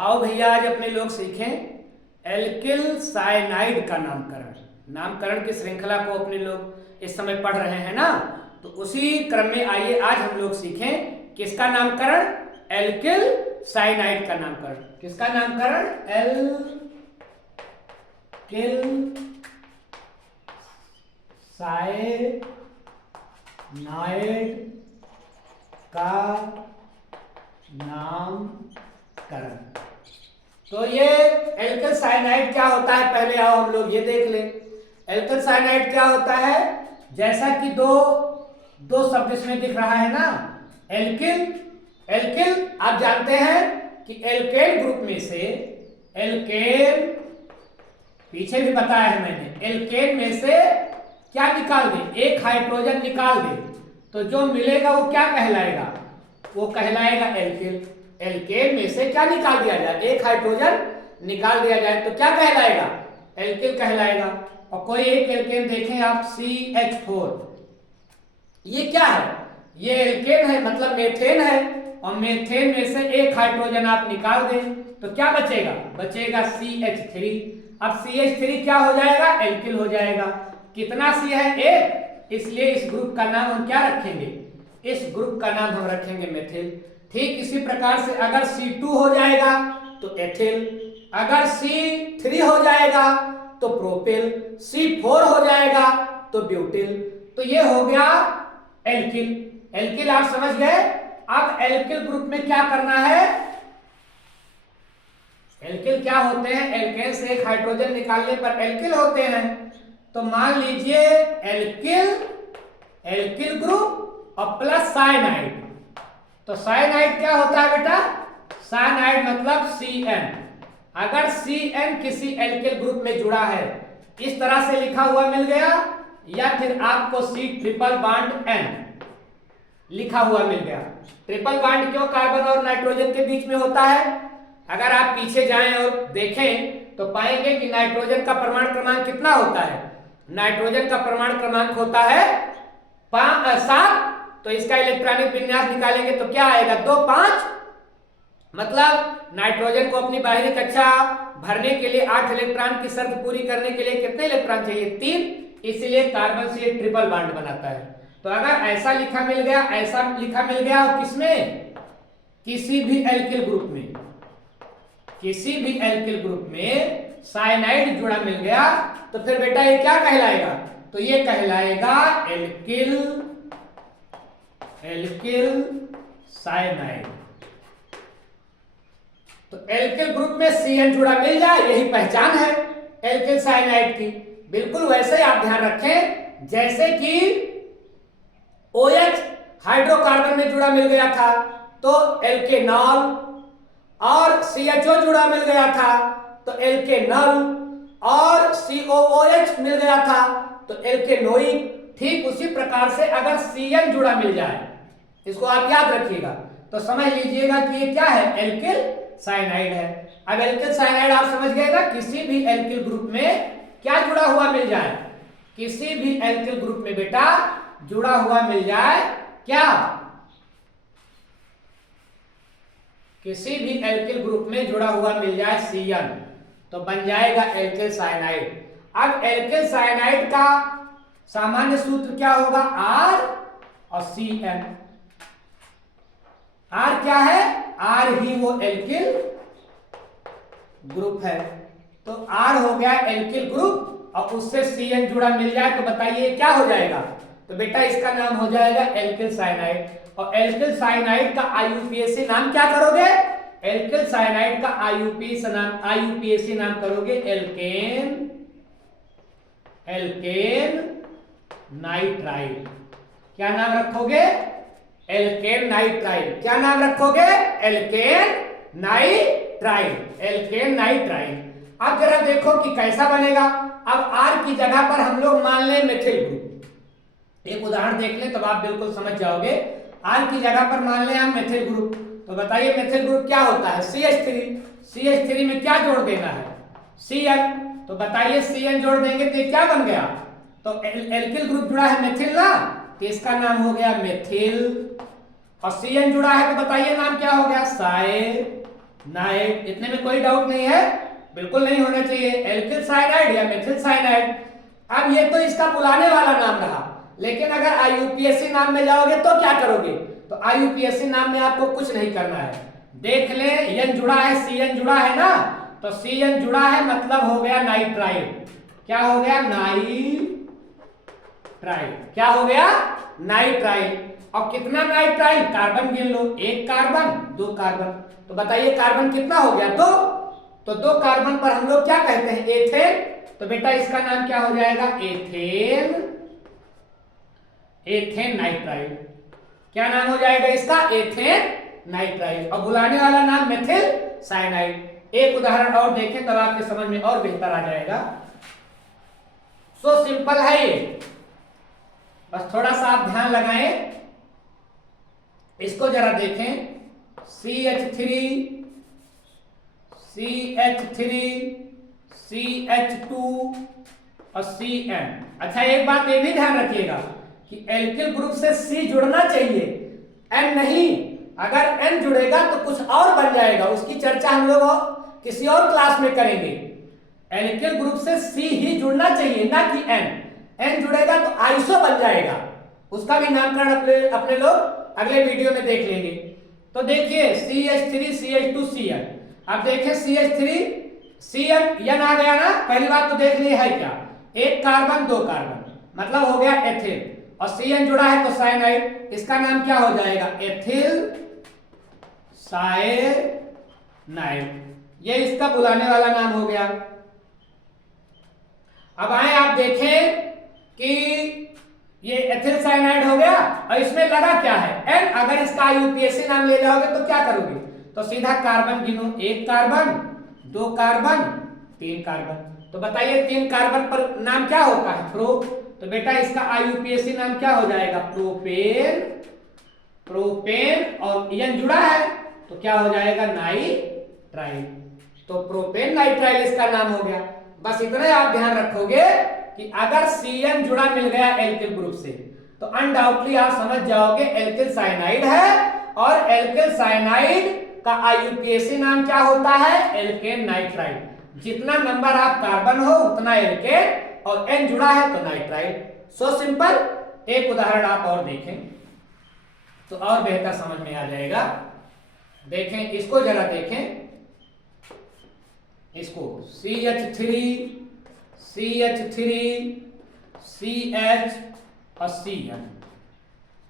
आओ भैया आज अपने लोग सीखें एल्किल साइनाइड का नामकरण। नामकरण की श्रृंखला को अपने लोग इस समय पढ़ रहे हैं ना, तो उसी क्रम में आइए आज हम लोग सीखें किसका नामकरण, एल्किल साइनाइड का नामकरण। किसका नामकरण, एल्किल साइनाइड का नामकरण। तो ये एल्किल साइनाइड क्या होता है, पहले आओ हम लोग ये देख लें। एल्किल साइनाइड क्या होता है, जैसा कि दो शब्द इसमें दिख रहा है ना, एल्किल। एल्किल आप जानते हैं कि एल्केन ग्रुप में से, एल्केन पीछे भी बताया है मैंने, एल्केन में से क्या निकाल दे, एक हाइड्रोजन निकाल दे तो जो मिलेगा वो क्या कहलाएगा, वो कहलाएगा एल्किल। एल्केन में से क्या निकाल दिया जाए, एक हाइड्रोजन निकाल दिया जाए तो क्या कहलाएगा, एल्किल कहलाएगा। और कोई एक एल्केन देखें आप, CH4, ये क्या है, ये एल्केन है, मतलब मेथेन है, और मेथेन में से एक हाइड्रोजन आप निकाल दें तो क्या बचेगा, बचेगा CH3। अब CH3 क्या हो जाएगा, एल्किल हो जाएगा। कितना C है, एक, इसलिए इस ग्रुप का नाम हम क्या रखेंगे, इस ग्रुप का नाम हम रखेंगे मेथिल। ठीक इसी प्रकार से अगर C2 हो जाएगा तो एथिल, अगर C3 हो जाएगा तो प्रोपिल, C4 हो जाएगा तो ब्यूटिल। तो ये हो गया एल्किल। एल्किल आप समझ गए। अब एल्किल ग्रुप में क्या करना है, एल्किल क्या होते हैं, एल्केन से एक हाइड्रोजन निकालने पर एल्किल होते हैं। तो मान लीजिए एल्किल ग्रुप और प्लस साइनाइड। तो साइनाइड क्या होता है बेटा, साइनाइड मतलब CN। अगर CN किसी एल्किल ग्रुप में जुड़ा है, इस तरह से लिखा हुआ मिल गया, या फिर आपको C ट्रिपल बॉन्ड N लिखा हुआ मिल गया। ट्रिपल बॉन्ड क्यों कार्बन और नाइट्रोजन के बीच में होता है, अगर आप पीछे जाएं और देखें तो पाएंगे कि नाइट्रोजन का परमाणु क्रमांक कितना होता है, नाइट्रोजन का परमाणु क्रमांक होता है 7। तो इसका इलेक्ट्रॉनिक विन्यास निकालेंगे तो क्या आएगा, 2 5, मतलब नाइट्रोजन को अपनी बाहरी कक्षा भरने के लिए 8 इलेक्ट्रॉन की शर्त पूरी करने के लिए कितने इलेक्ट्रॉन चाहिए, 3, इसलिए कार्बन से ट्रिपल बॉन्ड बनाता है। तो अगर ऐसा लिखा मिल गया, ऐसा लिखा मिल गया, और किसमें, किसी भी एल्किल ग्रुप में, किसी भी एल्किल ग्रुप में साइनाइड जुड़ा मिल गया तो फिर बेटा ये क्या कहलाएगा, तो ये कहलाएगा एल्किल साइनाइड। तो एल्किल ग्रुप में CN जुड़ा मिल जाए, यही पहचान है एल्किल साइनाइड की। बिल्कुल वैसे ही आप ध्यान रखें जैसे कि OH हाइड्रोकार्बन में जुड़ा मिल गया था तो एल्केनॉल, और CHO जुड़ा मिल गया था तो एल्केनॉल, और COOH मिल गया था तो एल्केनोइक। ठीक उसी प्रकार से अगर CN जुड़ा मिल जाए, इसको आप याद रखिएगा, तो समझ लीजिएगा कि ये क्या है, एल्किल साइनाइड है। अब एल्किल साइनाइड आप समझ गए ना, किसी भी एल्किल ग्रुप में क्या जुड़ा हुआ मिल जाए, किसी भी एल्किल ग्रुप में बेटा जुड़ा हुआ मिल जाए, क्या, किसी भी एल्किल ग्रुप में जुड़ा हुआ मिल जाए CN, तो बन जाएगा एल्किल साइनाइड। अब एल्किल साइनाइड का सामान्य सूत्र क्या होगा, R और CN। R क्या है, R ही वो एल्किल ग्रुप है। तो R हो गया एल्किल ग्रुप और उससे CN जुड़ा मिल जाए तो बताइए क्या हो जाएगा, तो बेटा इसका नाम हो जाएगा एल्किल साइनाइड। और एल्किल साइनाइड का IUPAC नाम क्या करोगे, एल्किल साइनाइड का IUPAC नाम करोगे एल्केन नाइट्राइड। क्या नाम रखोगे, एल्केन नाइट्राइड। क्या नाम रखोगे, एल्केन नाइट्राइड, एल्केन नाइट्राइड। अब जरा देखो कि कैसा बनेगा। अब R की जगह पर हम लोग मान लें मेथिल ग्रुप। एक उदाहरण देख लें तब आप बिल्कुल समझ जाओगे। R की जगह पर मान लें हम मेथिल ग्रुप, तो बताइए मेथिल ग्रुप क्या होता है, CH3 में क्या जोड़ देना है, CN। तो बताइए CN जोड़ देंगे तो ये क्या बन गया, तो एल्किल ग्रुप जुड़ा है मेथिल ना, तो इसका नाम हो गया मेथिल। और CN जुड़ा है तो बताइए नाम क्या हो गया, नाइट। इतने में कोई डाउट नहीं है, बिल्कुल नहीं होना चाहिए। एल्किल साइनाइड या मेथिल साइनाइड। अब ये तो इसका बुलाने वाला नाम रहा, लेकिन अगर आईयूपीएसी नाम में जाओगे तो क्या करोगे? तो आईयूपीएसी नाम में आपको कुछ नहीं करना है। देख ले, एन जुड़ा है, सी एन जुड़ा है ना, तो सी एन जुड़ा है मतलब हो गया नाइट्राइल। क्या हो गया? नाइट्राइल। क्या हो गया? नाइट्राइल। और कितना नाइट्राइल? कार्बन गिन लो, एक कार्बन, दो कार्बन। तो बताइए कार्बन कितना हो गया? दो। तो दो कार्बन पर हम लोग क्या कहते हैं? एथेन। तो बेटा इसका नाम क्या हो जाएगा? एथेन। Ethane nitrile. क्या नाम हो जाएगा इसका? Ethane nitrile. और बुलाने वाला नाम मेथिल साइनाइड। एक उदाहरण और देखें तब आपके समझ में और बेहतर आ जाएगा। सो सिंपल है ये, बस थोड़ा सा आप ध्यान लगाएं। इसको जरा देखें, CH3 CH3 CH2 और CN। अच्छा एक बात ये भी ध्यान रखिएगा कि एल्किल ग्रुप से C जुड़ना चाहिए, N नहीं। अगर N जुड़ेगा तो कुछ और बन जाएगा, उसकी चर्चा हम लोग किसी और क्लास में करेंगे। एल्किल ग्रुप से C ही जुड़ना चाहिए, ना कि N जुड़ेगा तो आइसो बन जाएगा, उसका भी नामकरण अपने लोग अगले वीडियो में देख लेंगे। तो देखिए CH3 CH2 CN। अब देखें CH3 CN, N आ गया ना, पहली बात तो देख ली है क्या? एक कार्बन, दो कार्बन, मतलब हो गया एथिल। और CN जुड़ा है तो साइनाइड। इसका नाम क्या हो जाएगा? Ethyl cyanide. ये इसका बुलाने वाला नाम हो गया। अब आए आप देखें कि ये एथिल साइनाइड हो गया और इसमें लगा क्या है? N। अगर इसका आईयूपीएसी नाम ले जाओगे तो क्या करोगे? तो सीधा कार्बन गिनो, एक कार्बन, दो कार्बन, तीन कार्बन। तो बताइए तीन कार्बन पर नाम क्या होता है? प्रो। तो बेटा इसका आईयूपीएसी नाम क्या हो जाएगा? प्रोपेन। प्रोपेन और N जुड़ा है तो क्या हो जाएगा? नाइट्राइल। तो प्रोपेन नाइट्राइल इसका नाम हो गया। बस इतना आप ध्यान रखोगे कि अगर CN जुड़ा मिल गया एल्किल ग्रुप से तो अनडाउटली आप समझ जाओगे एल्किल साइनाइड है। और एल्किल साइनाइड का आईयूपीएसी नाम क्या होता है? Alkane nitrile. जितना नंबर आप कार्बन हो उतना एल्केन, और N जुड़ा है तो नाइट्राइल। So simple. एक उदाहरण आप और देखें तो और बेहतर समझ में आ जाएगा। देखें इसको जरा देखें, इसको CH3 CH और CN।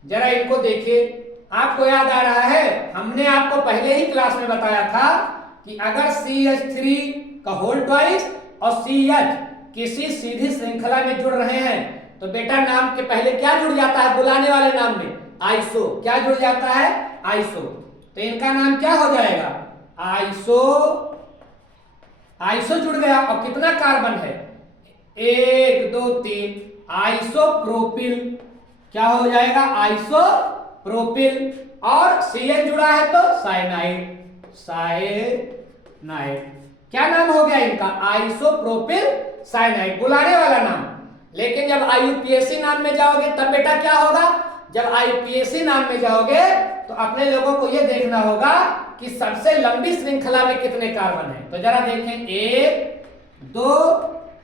जरा इनको देखिए। आपको याद आ रहा है, हमने आपको पहले ही क्लास में बताया था कि अगर CH3 का होल ट्वाइस और CH किसी सीधी श्रृंखला में जुड़ रहे हैं तो बेटा नाम के पहले क्या जुड़ जाता है? बुलाने वाले नाम में आइसो। क्या जुड़ जाता है? आइसो। तो इनका नाम क्या हो जाएगा? आइसो। आइसो जुड़ गया। और कितना कार्बन है? एक, दो, तीन। आइसोप्रोपिल। क्या हो जाएगा? आइसोप्रोपिल। और CN जुड़ा है तो साइनाइड। साइनाइड। क्या नाम हो गया इनका? आइसोप्रोपिल साइनाइड, बुलाने वाला नाम। लेकिन जब आईयूपीएसी नाम में जाओगे तब बेटा क्या होगा? जब आईयूपीएसी नाम में जाओगे तो अपने लोगों को यह देखना होगा कि सबसे लंबी श्रृंखला में कितने कार्बन है। तो जरा देखें, एक, दो,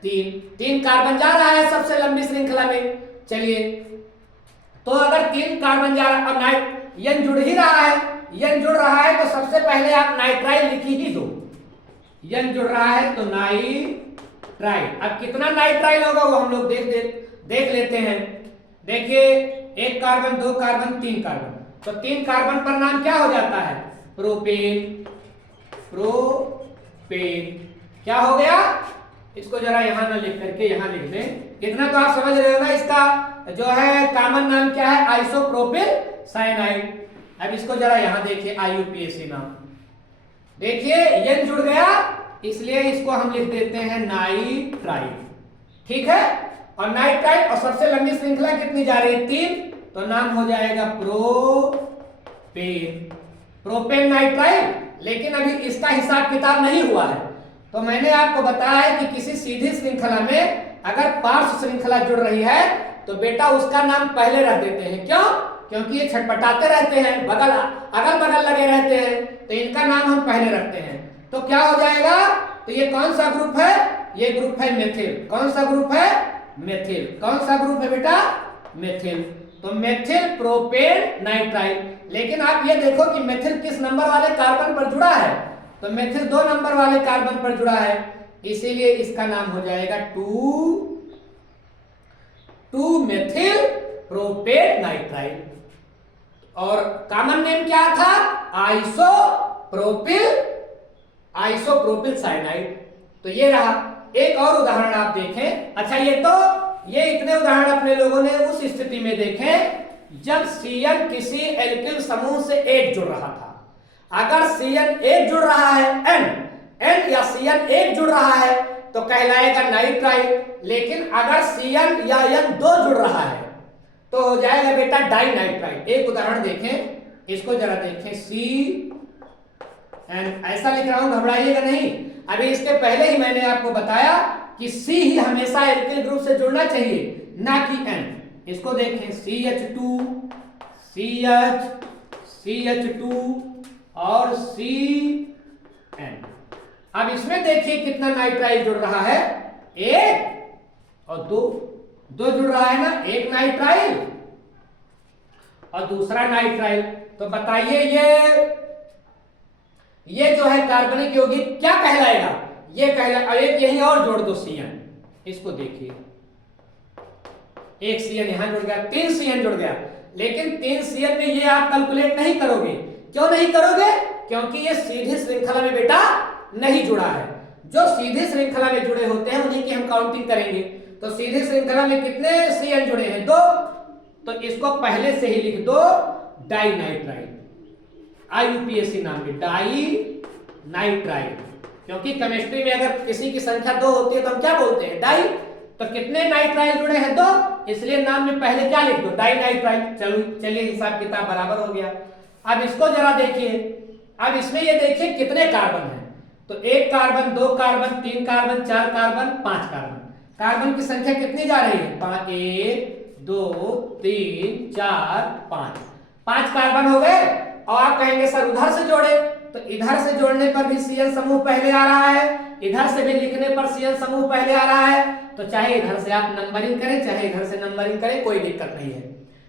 तीन। तीन कार्बन जा रहा है सबसे लंबी श्रृंखला में। चलिए, तो अगर तीन कार्बन जा रहा है, अब N जुड़ ही रहा है, N जुड़ रहा है तो सबसे पहले आप नाइट्राइल लिख ही दो। N जुड़ रहा है तो नाइट्राइल। अब कितना नाइट्राइल होगा वो हम लोग देख लेते हैं। देखिए, एक कार्बन, दो कार्बन, तीन कार्बन। तो तीन कार्बन पर नाम क्या हो जाता है? प्रोपेन। प्रोपेन। क्या हो गया? इसको जरा यहां ना लिख करके यहां लिख दें। इतना तो आप समझ रहे हो ना। इसका जो है कॉमन नाम क्या है? Isopropyl cyanide. अब इसको जरा यहां देखिए, आईयूपीएसी नाम देखिए, N जुड़ गया इसलिए इसको हम लिख देते हैं नाइट्राइल। ठीक है? और नाइट्राइल, और सबसे लंबी श्रृंखला कितनी जा रही है? तीन। तो नाम हो जाएगा प्रोपेन। Propane nitrile. लेकिन अभी इसका हिसाब किताब नहीं हुआ है। तो मैंने आपको बताया है कि किसी सीधी श्रृंखला में अगर पार्श्व श्रृंखला जुड़ रही है तो बेटा उसका नाम पहले रख देते हैं। क्यों? क्योंकि ये छटपटाते रहते हैं, बगल अगल बगल लगे रहते हैं, तो इनका नाम हम पहले रखते हैं। तो क्या हो जाएगा, तो ये कौन सा ग्रुप है, ये ग्रुप है मेथिल। कौन सा ग्रुप है, मेथिल। कौन सा ग्रुप है बेटा, मेथिल। तो मेथिल प्रोपेन नाइट्राइल। लेकिन आप ये देखो कि मेथिल किस नंबर वाले कार्बन पर जुड़ा है, तो मेथिल 2 नंबर वाले कार्बन पर जुड़ा है, इसीलिए इसका नाम हो जाएगा 2 मेथिल प्रोपेन नाइट्राइल। और कॉमन नेम क्या था, आइसोप्रोपिल साइनाइड। तो ये रहा। एक और उदाहरण आप देखें। अच्छा, ये इतने उदाहरण अपने लोगों ने उस स्थिति में देखे जब CN किसी एल्किल समूह से एक जुड़ रहा था। अगर CN एक जुड़ रहा है, N या CN एक जुड़ रहा है तो कहलाएगा नाइट्राइल। लेकिन अगर CN या N 2 जुड़ रहा है तो हो जाएगा बेटा डाइनाइट्राइल। एक उदाहरण देखें, इसको जरा देखें। CN ऐसा लिख रहा हूं, घबराइएगा नहीं। अभी इसके पहले ही मैंने आपको बताया कि C ही हमेशा एल्किल ग्रुप से जुड़ना चाहिए, ना कि N। इसको देखें, CH2 और CN। अब इसमें देखिए कितना नाइट्राइल जुड़ रहा है, 1 और 2 जुड़ रहा है ना, एक नाइट्राइल और दूसरा नाइट्राइल। तो बताइए ये जो है कार्बनिक यौगिक क्या कहलाएगा, ये कहलाएगा। एक यही और जोड़ दो CN, इसको देखिए, एक CN यहां जुड़ गया, 3 CN जुड़ गया। लेकिन 3 CN में ये आप कैलकुलेट नहीं करोगे। क्यों नहीं करोगे, क्योंकि ये सीधी श्रृंखला में बेटा नहीं जुड़ा है। जो सीधी श्रृंखला में जुड़े होते हैं उन्हीं की हम काउंटिंग करेंगे। तो सीधी श्रृंखला में कितने CN जुड़े हैं, 2। तो इसको पहले से ही लिख दो डाइनाइट्राइल, IUPAC नाम के डाइनाइट्राइल। क्योंकि केमिस्ट्री में अगर किसी की संख्या 2 होती है तो हम क्या बोलते हैं, डाई। तो कितने नाइट्राइल जुड़े हैं, 2, इसलिए नाम में पहले क्या लिख दो, डाइनाइट्राइल। चलिए हिसाब किताब बराबर हो गया। अब इसको जरा देखिए, अब इसमें ये देखिए कितने कार्बन हैं। तो 1 carbon, 2 carbon, 3 carbon, 4 carbon, 5 carbon. Carbon की संख्या कितनी जा रही है, 1 2 3 4 5 कार्बन हो गए। और आप कहेंगे सर उधर से जोड़े, तो इधर से जोड़ने पर भी CN समूह पहले आ रहा है, इधर से भी लिखने पर CN समूह पहले आ रहा है। तो चाहे इधर से आप नंबरिंग करें, चाहे इधर से नंबरिंग करें, कोई दिक्कत नहीं है।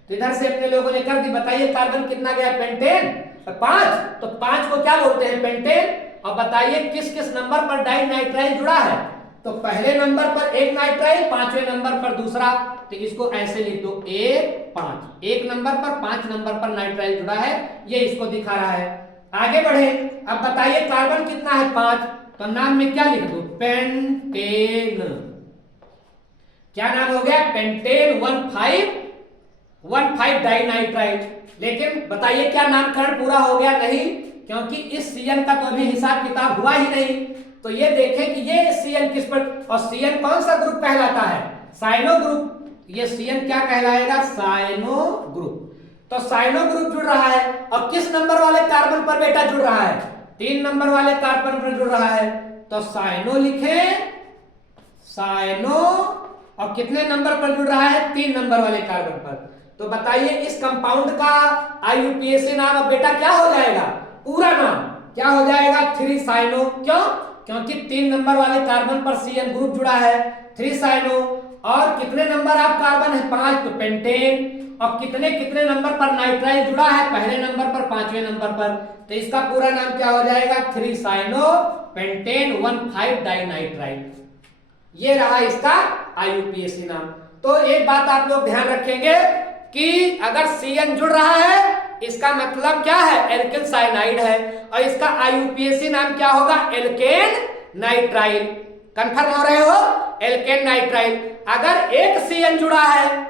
तो इधर से अपने लोगों ने कर दी। बताइए कार्बन कितना गया, पेंटेन 5। तो 5 को क्या बोलते हैं, पेंटेन। और बताइए किस किस नंबर पर डाइनाइट्राइल जुड़ा है। तो पहले नंबर पर एक नाइट्राइल, 5वें नंबर पर दूसरा। तो इसको ऐसे लिख दो 1 5। 1 नंबर पर 5 नंबर पर नाइट्राइल जुड़ा है, ये इसको दिखा रहा है। आगे बढ़े। अब बताइए कार्बन कितना है, 5। तो नाम में क्या लिख दो, पेंटेन। क्या नाम हो गया, पेंटेन 1,5 डाइनाइट्राइल। लेकिन बताइए क्या नामकरण पूरा हो गया, नहीं, क्योंकि इस CN का तो अभी हिसाब किताब हुआ ही नहीं। तो ये देखें कि ये CN किस पर, और CN कौन सा ग्रुप कहलाता है, साइनो ग्रुप। ये CN क्या कहलाएगा, साइनो ग्रुप। तो साइनो ग्रुप जुड़ रहा है, और किस नंबर वाले कार्बन पर बेटा जुड़ रहा है, 3 नंबर वाले कार्बन पर जुड़ रहा है। तो साइनो लिखें, साइनो, और कितने नंबर पर जुड़ रहा है, 3 नंबर वाले कार्बन पर। तो बताइए इस कंपाउंड का IUPAC नाम अब बेटा क्या हो जाएगा, पूरा नाम क्या हो जाएगा, 3 साइनो। क्यों, क्योंकि 3 नंबर वाले कार्बन पर CN ग्रुप जुड़ा है, 3 साइनो। और कितने नंबर आप कार्बन है, 5, तो पेंटेन। और कितने कितने नंबर पर नाइट्राइल जुड़ा है, पहले नंबर पर, 5वें नंबर पर। तो इसका पूरा नाम क्या हो जाएगा, 3 साइनो पेंटेन 1,5 डाइनाइट्राइल। ये रहा इसका IUPAC नाम। तो एक बात आप लोग ध्यान रखेंगे कि अगर CN जुड़ रहा है इसका मतलब क्या है, एल्किल साइनाइड है। और इसका IUPAC नाम क्या होगा, एल्केन नाइट्राइल। कंफर्म हो रहे हो, एल्केन नाइट्राइल। अगर एक CN जुड़ा है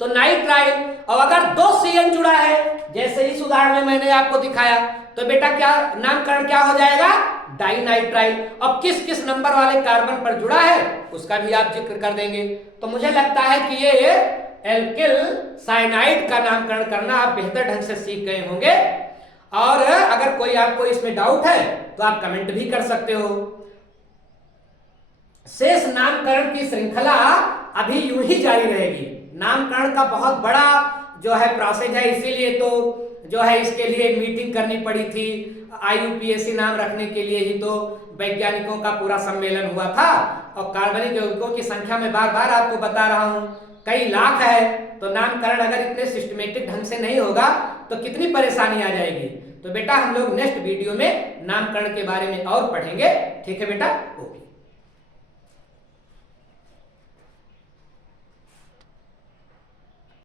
तो नाइट्राइल, और अगर 2 CN जुड़ा है जैसे इस उदाहरण में मैंने आपको दिखाया, तो बेटा क्या नामकरण क्या हो जाएगा, डाइनाइट्राइल। अब किस किस नंबर वाले कार्बन पर जुड़ा है उसका भी आप जिक्र कर देंगे। तो मुझे लगता है कि ये एल्किल साइनाइड का नामकरण करना आप बेहतर ढंग से सीख गए होंगे। और अगर कोई आपको इसमें डाउट है तो आप कमेंट भी कर सकते हो। शेष नामकरण की श्रृंखला अभी यूं ही जारी रहेगी। नामकरण का बहुत बड़ा जो है प्रोसेस है, इसीलिए तो जो है इसके लिए मीटिंग करनी पड़ी थी। IUPAC नाम रखने के लिए ही तो वैज्ञानिकों का पूरा सम्मेलन हुआ था। और कार्बनिक यौगिकों की संख्या में बार बार आपको बता रहा हूं कई लाख है, तो नामकरण अगर इतने सिस्टमेटिक ढंग से नहीं होगा तो कितनी परेशानी आ जाएगी। तो बेटा हम लोग नेक्स्ट वीडियो में नामकरण के बारे में और पढ़ेंगे, ठीक है बेटा? ओके।